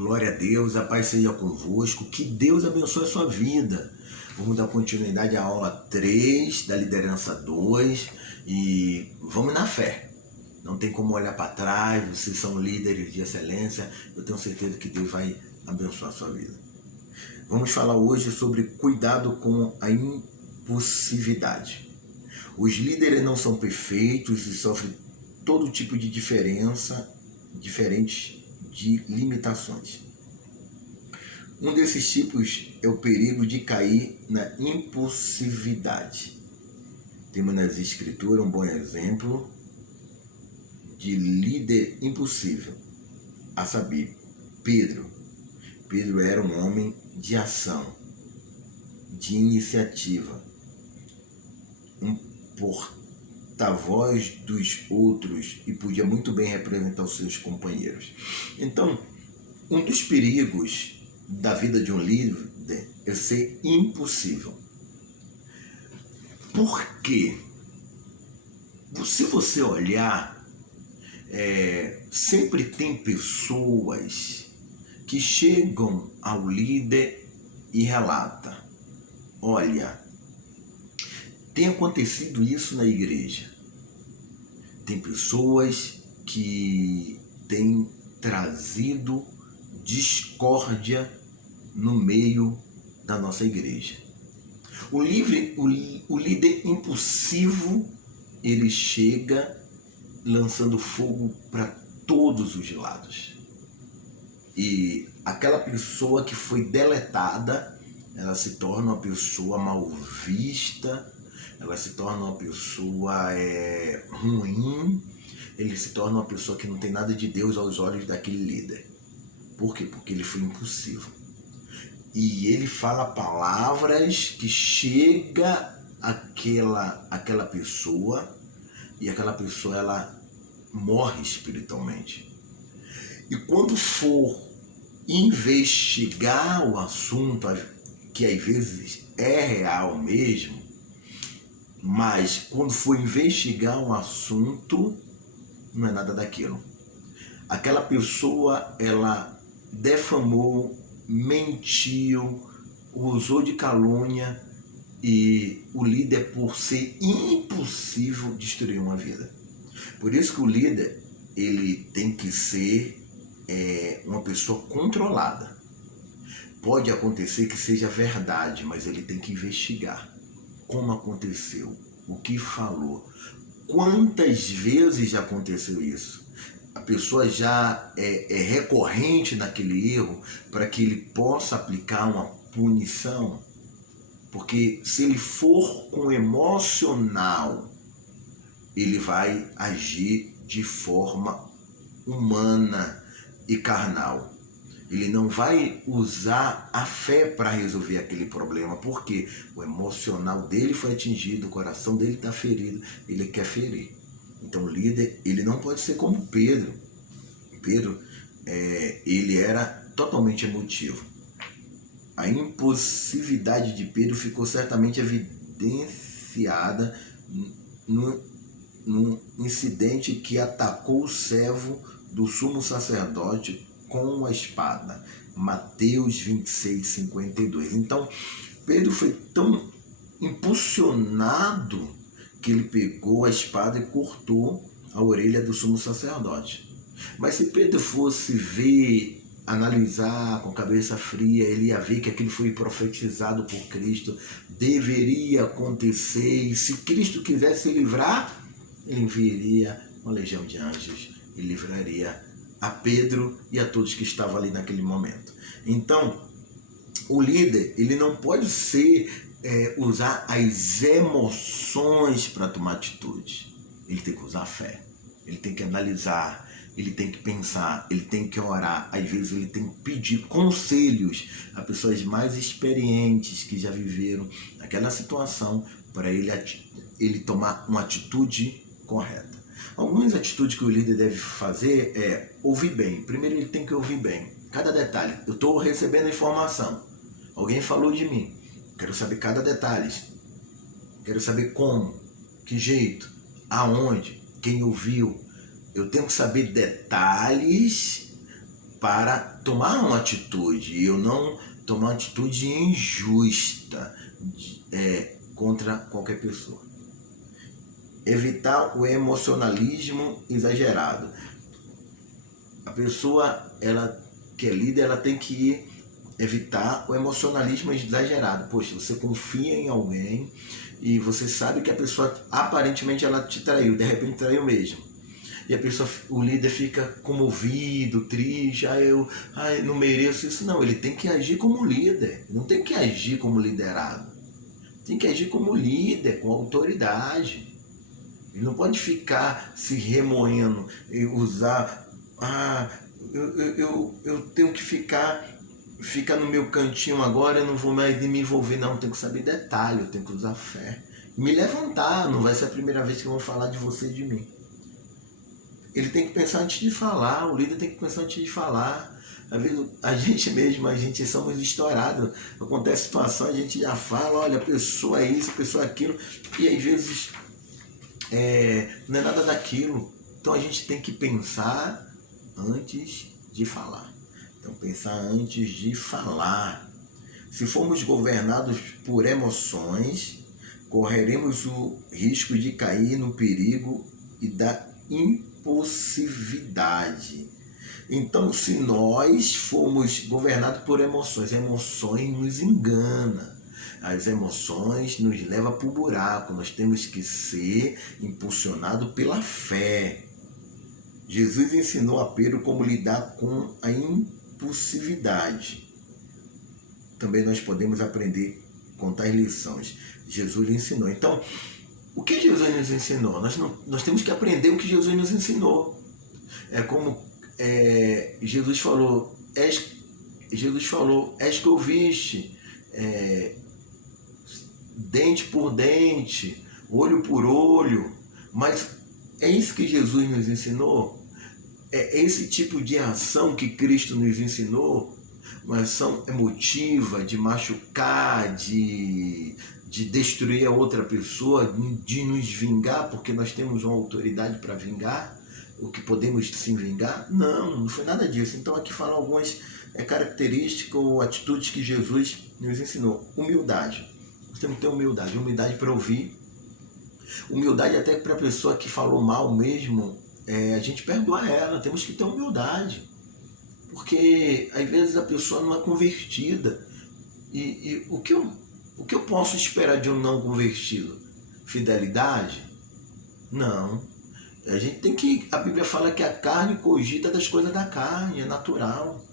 Glória a Deus, a paz seja convosco, que Deus abençoe a sua vida. Vamos dar continuidade à aula 3 da liderança 2 e vamos na fé. Não tem como olhar para trás, vocês são líderes de excelência, eu tenho certeza que Deus vai abençoar a sua vida. Vamos falar hoje sobre cuidado com a impulsividade. Os líderes não são perfeitos e sofrem todo tipo de diferentes de limitações. Um desses tipos é o perigo de cair na impulsividade. Temos nas escrituras um bom exemplo de líder impossível, a saber, Pedro. Pedro era um homem de ação, de iniciativa, um porta-voz dos outros e podia muito bem representar os seus companheiros. Então, um dos perigos da vida de um líder é ser impossível. Por quê? Se você olhar, sempre tem pessoas que chegam ao líder e relatam: olha, tem acontecido isso na igreja. Tem pessoas que têm trazido discórdia no meio da nossa igreja. O líder impulsivo, ele chega lançando fogo para todos os lados. E aquela pessoa que foi deletada, ela se torna uma pessoa mal vista, ela se torna uma pessoa ruim, ele se torna uma pessoa que não tem nada de Deus aos olhos daquele líder. Por quê? Porque ele foi impulsivo. E ele fala palavras que chega àquela pessoa, e aquela pessoa ela morre espiritualmente. E quando for investigar o assunto, que às vezes é real mesmo, mas quando for investigar um assunto, não é nada daquilo. Aquela pessoa, ela defamou, mentiu, usou de calúnia, e o líder, por ser impossível, destruiu uma vida. Por isso que o líder, ele tem que ser uma pessoa controlada. Pode acontecer que seja verdade, mas ele tem que investigar como aconteceu, o que falou, quantas vezes já aconteceu isso. A pessoa já é recorrente naquele erro para que ele possa aplicar uma punição. Porque se ele for com emocional, ele vai agir de forma humana e carnal. Ele não vai usar a fé para resolver aquele problema, porque o emocional dele foi atingido, o coração dele está ferido, ele quer ferir. Então o líder, ele não pode ser como Pedro. Pedro, ele era totalmente emotivo. A impulsividade de Pedro ficou certamente evidenciada num incidente que atacou o servo do sumo sacerdote com a espada. Mateus 26, 52. Então, Pedro foi tão impulsionado que ele pegou a espada e cortou a orelha do sumo sacerdote. Mas se Pedro fosse ver, analisar com cabeça fria, ele ia ver que aquilo foi profetizado por Cristo, deveria acontecer, e se Cristo quisesse livrar, ele enviaria uma legião de anjos e livraria a Pedro e a todos que estavam ali naquele momento. Então, o líder, ele não pode usar as emoções para tomar atitude. Ele tem que usar a fé, ele tem que analisar, ele tem que pensar, ele tem que orar. Às vezes ele tem que pedir conselhos a pessoas mais experientes que já viveram aquela situação para ele tomar uma atitude correta. Algumas atitudes que o líder deve fazer é ouvir bem. Primeiro ele tem que ouvir bem cada detalhe. Eu estou recebendo a informação, alguém falou de mim, quero saber cada detalhe, quero saber como, que jeito, aonde, quem ouviu. Eu tenho que saber detalhes para tomar uma atitude, e eu não tomar uma atitude injusta contra qualquer pessoa. Evitar o emocionalismo exagerado. A pessoa, ela que é líder, ela tem que evitar o emocionalismo exagerado. Poxa, você confia em alguém e você sabe que a pessoa aparentemente ela te traiu, de repente traiu mesmo. E a pessoa, o líder fica comovido, triste, eu não mereço isso. Não, ele tem que agir como líder, não tem que agir como liderado. Tem que agir como líder, com autoridade. Ele não pode ficar se remoendo e usar, eu tenho que ficar no meu cantinho agora, eu não vou mais me envolver, não, eu tenho que saber detalhe, eu tenho que usar fé. E me levantar, não vai ser a primeira vez que eu vou falar de você e de mim. Ele tem que pensar antes de falar, o líder tem que pensar antes de falar. Às vezes a gente mesmo, a gente somos estourados. Acontece situação, a gente já fala, olha, a pessoa é isso, a pessoa é aquilo, e às vezes não é nada daquilo. Então a gente tem que pensar antes de falar. Então pensar antes de falar. Se formos governados por emoções, correremos o risco de cair no perigo e da impulsividade. Então, se nós formos governados por emoções nos enganam. As emoções nos levam para o buraco. Nós temos que ser impulsionados pela fé. Jesus ensinou a Pedro como lidar com a impulsividade. Também nós podemos aprender com tais lições. Jesus lhe ensinou. Então, o que Jesus nos ensinou? Nós temos que aprender o que Jesus nos ensinou. É como Jesus falou, és que ouviste, dente por dente, olho por olho. Mas é isso que Jesus nos ensinou? É esse tipo de ação que Cristo nos ensinou? Uma ação emotiva, de machucar, de destruir a outra pessoa, de nos vingar, porque nós temos uma autoridade para vingar, o que podemos se vingar? Não foi nada disso. Então aqui falam algumas características ou atitudes que Jesus nos ensinou. Humildade. Nós temos que ter humildade. Humildade para ouvir. Humildade até para a pessoa que falou mal mesmo, a gente perdoa ela. Temos que ter humildade. Porque às vezes a pessoa não é convertida. E o que eu posso esperar de um não convertido? Fidelidade? Não. A gente tem que... A Bíblia fala que a carne cogita das coisas da carne, é natural.